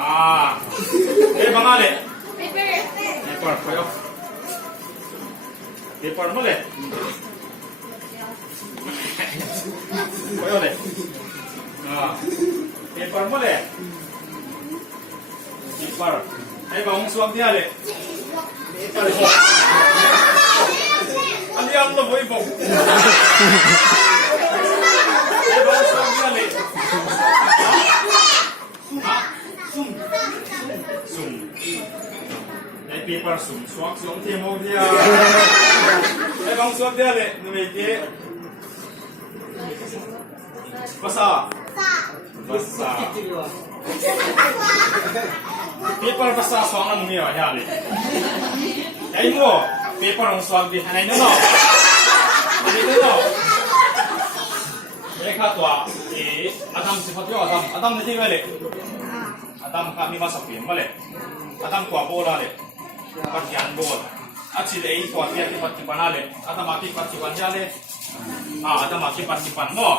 bang ali? Paper, kayo. Paper mo le. Kayo le. Paper mo le. Paper. Bang suwag niya le. Ali ang lo boy bong. Bang suwag niya le. Sum. Paper sum. Suwag suwag timo dia. Bang suwag dia le. Numeke. Basa. Basa. Paper basa suwag ang umiyo. Hali. Ay mo. Paper ang suwag di. Hanay no no. Hanay no no. Mereka tua. Adam sifat yo Adam. Adam nanti balik. Adam kami masuk film balik. Adam kuah bola le. Bagian bola. Acil ei kuah dia kipat kipan ale. Adam mati kipat kipan jale. Adam mati kipat kipan mo.